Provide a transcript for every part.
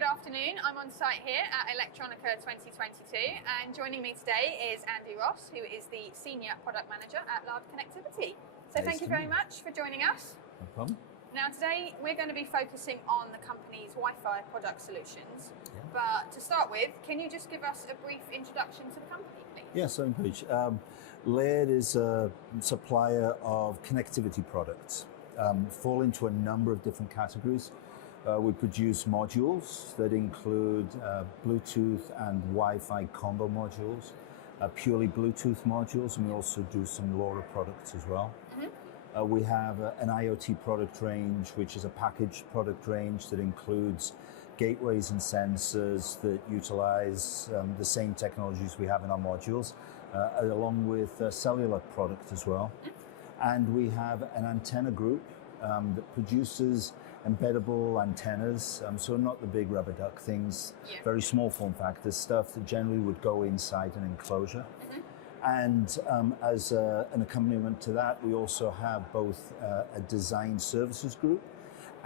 good afternoon. I'm on site here at Electronica 2022, and joining me today is Andy Ross, who is the Senior Product Manager at Laird Connectivity. So thank you very much for joining us. No problem. Now today we're going to be focusing on the company's Wi-Fi product solutions. Yeah. But to start with, can you just give us a brief introduction to the company, please? Yes, I'm Paige. Laird is a supplier of connectivity products, fall into a number of different categories. We produce modules that include Bluetooth and Wi-Fi combo modules, purely Bluetooth modules, and we also do some LoRa products as well. Mm-hmm. We have an IoT product range, which is a packaged product range that includes gateways and sensors that utilize the same technologies we have in our modules, along with cellular product as well. Mm-hmm. And we have an antenna group that produces embeddable antennas, so not the big rubber duck things, very small form factors, stuff that generally would go inside an enclosure. Mm-hmm. And as an accompaniment to that, we also have both a design services group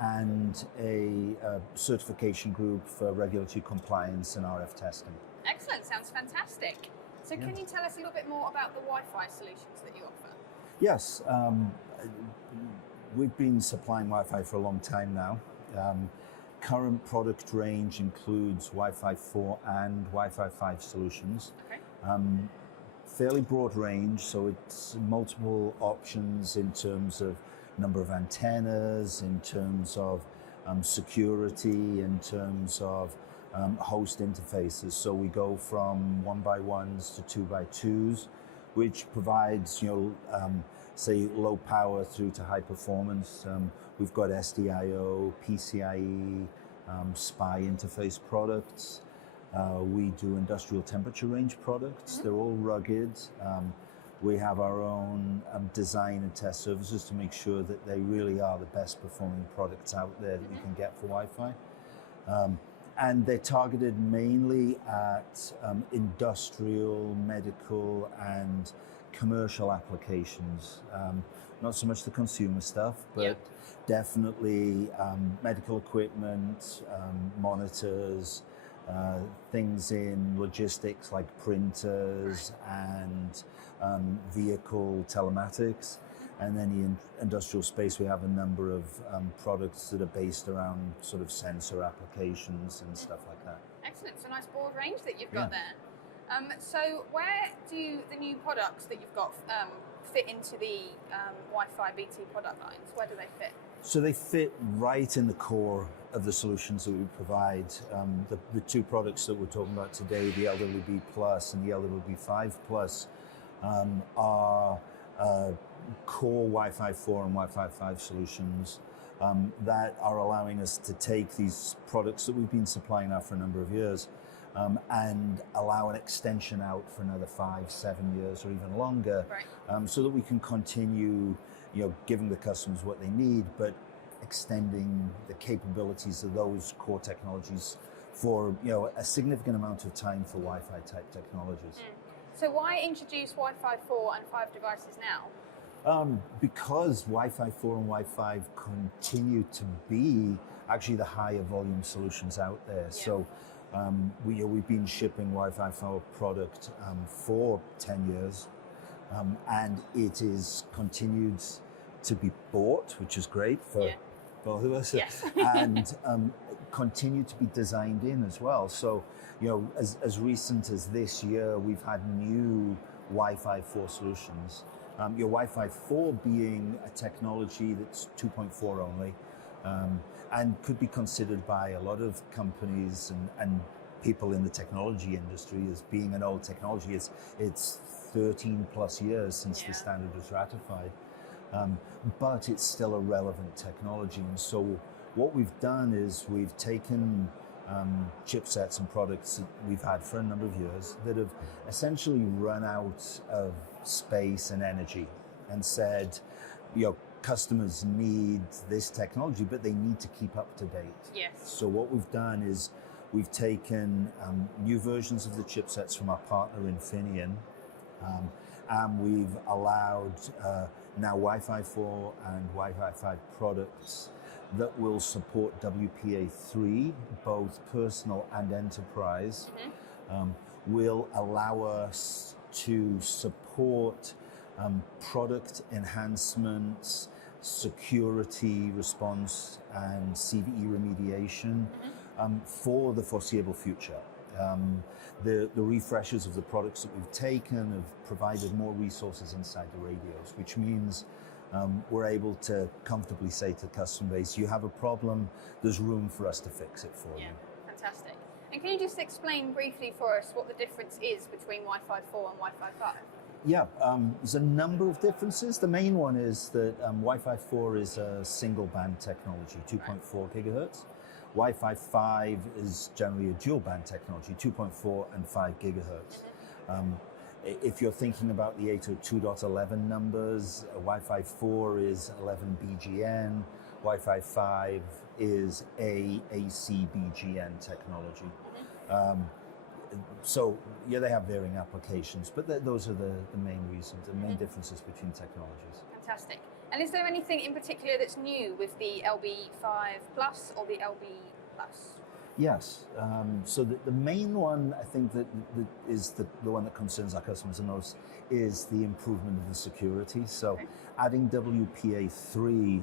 and a certification group for regulatory compliance and RF testing. Excellent, sounds fantastic. So can you tell us a little bit more about the Wi-Fi solutions that you offer? Yes. We've been supplying Wi-Fi for a long time now. Current product range includes Wi-Fi 4 and Wi-Fi 5 solutions. Okay. Fairly broad range, so it's multiple options in terms of number of antennas, in terms of security, in terms of host interfaces. So we go from 1x1s to 2x2s, which provides, say low power through to high performance. We've got SDIO, PCIe, SPI interface products. We do industrial temperature range products. Mm-hmm. They're all rugged. We have our own design and test services to make sure that they really are the best performing products out there that we can get for Wi-Fi. And they're targeted mainly at industrial, medical, and commercial applications. Not so much the consumer stuff, but definitely medical equipment, monitors, things in logistics like printers and vehicle telematics. And then in industrial space, we have a number of products that are based around sort of sensor applications and stuff like that. Excellent, so nice broad range that you've got there. So where do the new products that you've got fit into the Wi-Fi BT product lines? Where do they fit? So they fit right in the core of the solutions that we provide. The two products that we're talking about today, the LWB Plus and the LWB5 Plus, are core Wi-Fi 4 and Wi-Fi 5 solutions that are allowing us to take these products that we've been supplying now for a number of years and allow an extension out for another 5, 7 years or even longer, right. So that we can continue giving the customers what they need, but extending the capabilities of those core technologies for a significant amount of time for Wi-Fi type technologies. So why introduce Wi-Fi 4 and 5 devices now? Because Wi-Fi 4 and Wi-Fi continue to be actually the higher volume solutions out there. Yeah. So we've been shipping Wi-Fi 4 product for 10 years, and it is continued to be bought, which is great for both of us, yes. and continue to be designed in as well. So, as recent as this year, we've had new Wi-Fi 4 solutions. Your Wi-Fi 4 being a technology that's 2.4 only, and could be considered by a lot of companies and people in the technology industry as being an old technology. It's 13 plus years since the standard was ratified, but it's still a relevant technology. And so what we've done is we've taken chipsets and products that we've had for a number of years that have essentially run out of space and energy, and said, customers need this technology, but they need to keep up to date. Yes. So what we've done is we've taken new versions of the chipsets from our partner Infineon, and we've allowed now Wi-Fi 4 and Wi-Fi 5 products that will support WPA3, both personal and enterprise, will allow us to support product enhancements, security response, and CVE remediation for the foreseeable future. The refreshes of the products that we've taken have provided more resources inside the radios, which means we're able to comfortably say to the customer base, you have a problem, there's room for us to fix it for you. Fantastic. And can you just explain briefly for us what the difference is between Wi-Fi 4 and Wi-Fi 5? Yeah, there's a number of differences. The main one is that Wi-Fi 4 is a single band technology, 2.4 gigahertz. Wi-Fi 5 is generally a dual band technology, 2.4 and 5 gigahertz. If you're thinking about the 802.11 numbers, Wi-Fi 4 is 11 BGN, Wi-Fi 5 is AC BGN technology. So yeah, they have varying applications, but those are the main reasons, the main differences between technologies. Fantastic. And is there anything in particular that's new with the LB5 Plus or the LB Plus? Yes. So the main one, I think that is the one that concerns our customers the most is the improvement of the security. So adding WPA3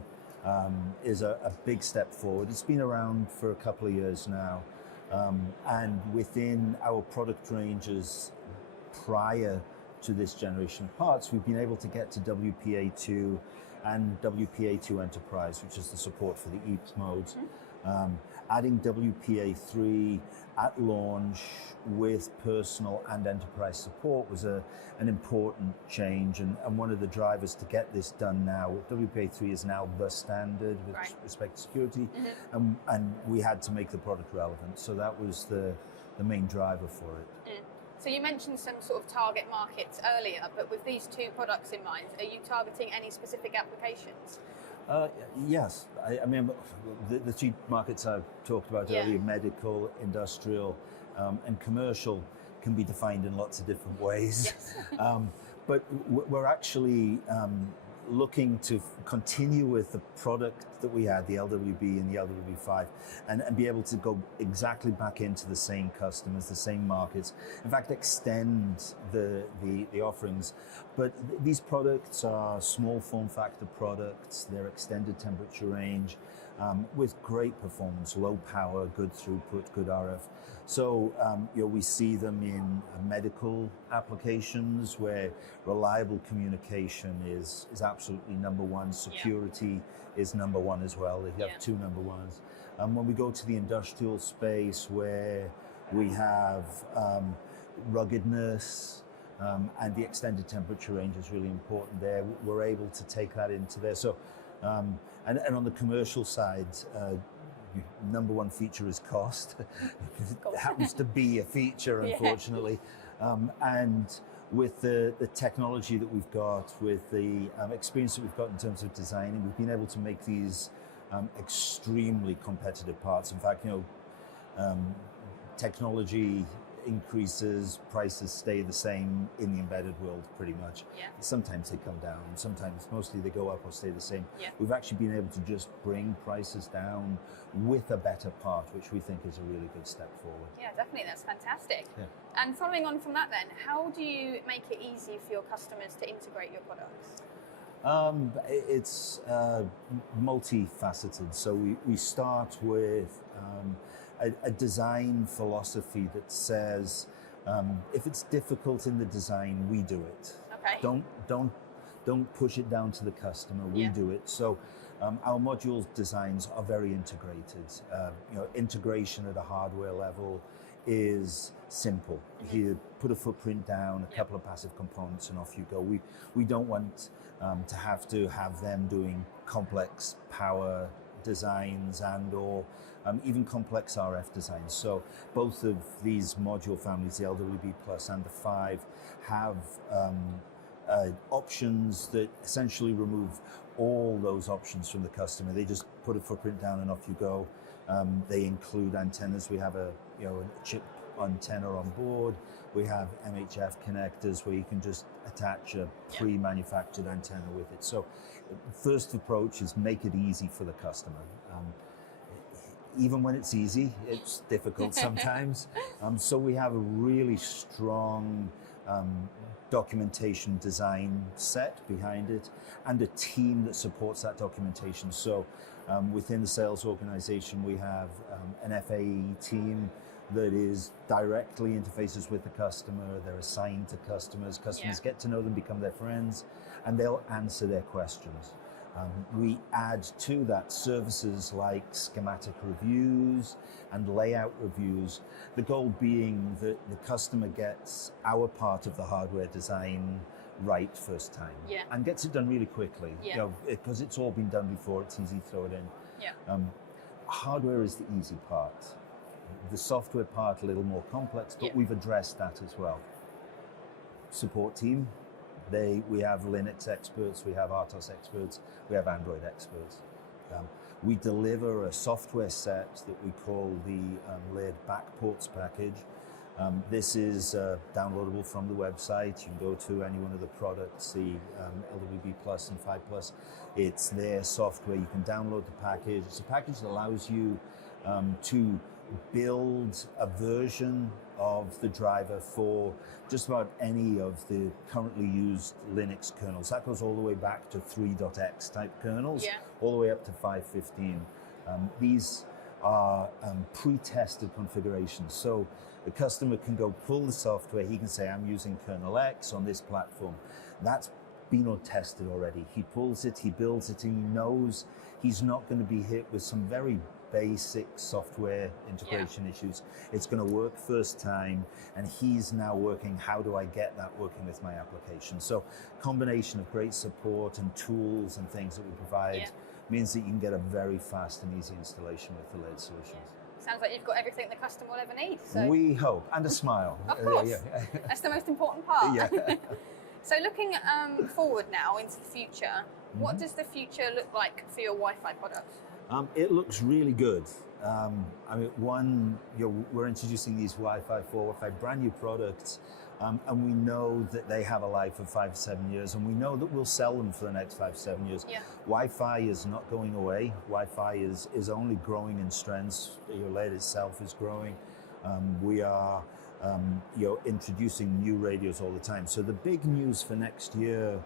is a big step forward. It's been around for a couple of years now. And within our product ranges prior to this generation of parts, we've been able to get to WPA2 and WPA2 Enterprise, which is the support for the EAP modes. Adding WPA3 at launch with personal and enterprise support was an important change, and one of the drivers to get this done now. WPA3 is now the standard with respect to security, and we had to make the product relevant, so that was the main driver for it. So you mentioned some sort of target markets earlier, but with these two products in mind, are you targeting any specific applications? Yes, I mean, the two markets I talked about earlier, medical, industrial, and commercial, can be defined in lots of different ways. But we're actually looking to continue with the product that we had, the LWB and the LWB5, and be able to go exactly back into the same customers, the same markets, in fact extend the offerings. But these products are small form factor products, they're extended temperature range, with great performance, low power, good throughput, good RF. So we see them in medical applications where reliable communication is absolutely number one. Security is number one as well. They have two number ones. When we go to the industrial space where we have ruggedness and the extended temperature range is really important there, we're able to take that into there. So, and on the commercial side, number one feature is cost. It happens to be a feature, unfortunately. And with the technology that we've got, with the experience that we've got in terms of designing, we've been able to make these extremely competitive parts. In fact, technology increases, prices stay the same in the embedded world pretty much. Sometimes they come down, sometimes mostly they go up or stay the same. We've actually been able to just bring prices down with a better part, which we think is a really good step forward. Yeah, definitely, that's fantastic. And following on from that then, how do you make it easy for your customers to integrate your products? It's multifaceted. So we start with a design philosophy that says, if it's difficult in the design, we do it. Don't push it down to the customer. We do it. So our module designs are very integrated. Integration at a hardware level is simple. Here, put a footprint down, a couple of passive components, and off you go. We don't want to have them doing complex power designs or even complex RF designs. So both of these module families, the LWB Plus and the 5, have options that essentially remove all those options from the customer. They just put a footprint down and off you go. They include antennas. We have a chip antenna on board. We have MHF connectors where you can just attach a pre-manufactured antenna with it. So first approach is make it easy for the customer. Even when it's easy, it's difficult sometimes. So we have a really strong documentation design set behind it and a team that supports that documentation. So within the sales organization, we have an FAE team that is directly interfaces with the customer. They're assigned to customers. Customers get to know them, become their friends, and they'll answer their questions. We add to that services like schematic reviews and layout reviews, the goal being that the customer gets our part of the hardware design right first time and gets it done really quickly. You know, because it's all been done before, it's easy to throw it in. Hardware is the easy part. The software part a little more complex, but we've addressed that as well. Support team. We have Linux experts, we have RTOS experts, we have Android experts. We deliver a software set that we call the Laird Backports package. This is downloadable from the website. You can go to any one of the products, the LWB Plus and 5 Plus. It's their software. You can download the package. It's a package that allows you to build a version of the driver for just about any of the currently used Linux kernels. That goes all the way back to 3.x type kernels, all the way up to 5.15. These are pre-tested configurations. So the customer can go pull the software. He can say, I'm using kernel X on this platform. That's been tested already. He pulls it, he builds it, and he knows he's not going to be hit with some very basic software integration issues. It's going to work first time, and he's now working, how do I get that working with my application? So combination of great support and tools and things that we provide means that you can get a very fast and easy installation with the Laird solutions. Sounds like you've got everything the customer will ever need. So. We hope, and a smile. Of course, that's the most important part. So looking forward now into the future, what does the future look like for your Wi-Fi products? It looks really good. I mean, we're introducing these Wi-Fi 4, Wi-Fi brand new products, and we know that they have a life of 5 to 7 years, and we know that we'll sell them for the next 5 to 7 years. Wi-Fi is not going away. Wi-Fi is only growing in strengths. Laird itself is growing. We are introducing new radios all the time. So the big news for next year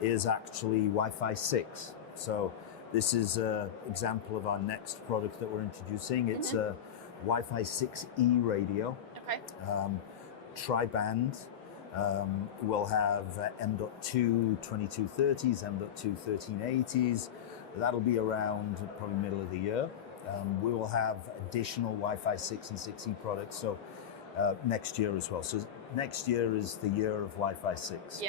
is actually Wi-Fi 6. So this is an example of our next product that we're introducing. It's a Wi-Fi 6E radio, tri-band. We'll have M.2 2230s, M.2 1380s. That'll be around probably middle of the year. We will have additional Wi-Fi 6 and 6E products so next year as well. So next year is the year of Wi-Fi 6.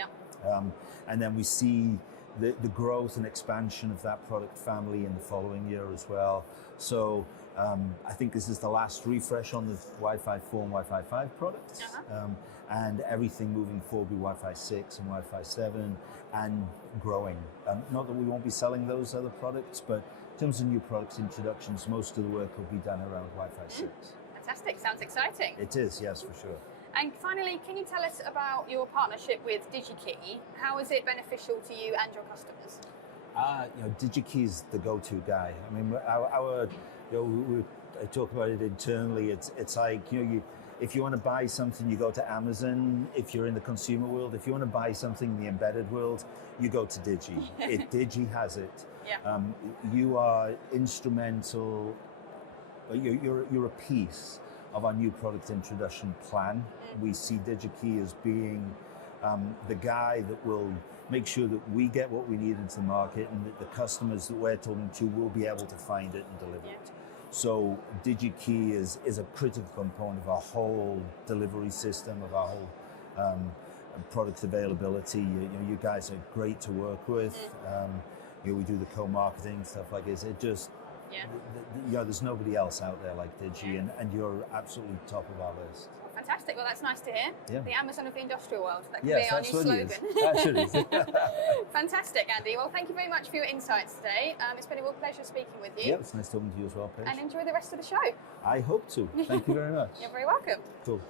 And then we see the growth and expansion of that product family in the following year as well. So I think this is the last refresh on the Wi-Fi 4 and Wi-Fi 5 products. And everything moving forward will be Wi-Fi 6 and Wi-Fi 7 and growing. Not that we won't be selling those other products, but in terms of new products introductions, most of the work will be done around Wi-Fi 6. Fantastic, sounds exciting. It is, yes, for sure. And finally, can you tell us about your partnership with Digi-Key? How is it beneficial to you and your customers? Digi-Key is the go-to guy. I mean, I talk about it internally. It's like, if you want to buy something, you go to Amazon. If you're in the consumer world, if you want to buy something in the embedded world, you go to Digi. Digi has it. You are instrumental. You're a piece of our new product introduction plan. We see Digi-Key as being the guy that will make sure that we get what we need into the market and that the customers that we're talking to will be able to find it and deliver it. So Digi-Key is a critical component of our whole delivery system, of our whole product availability. You guys are great to work with. We do the co-marketing, stuff like this. It just, there's nobody else out there like Digi, and you're absolutely top of our list. Fantastic. Well, that's nice to hear. The Amazon of the industrial world. That could yes, be our new slogan. That's what it is. Fantastic, Andy. Well, thank you very much for your insights today. It's been a real pleasure speaking with you. Yeah, it's nice talking to you as well, Paige. And enjoy the rest of the show. I hope to. Thank you very much. You're very welcome. Cool.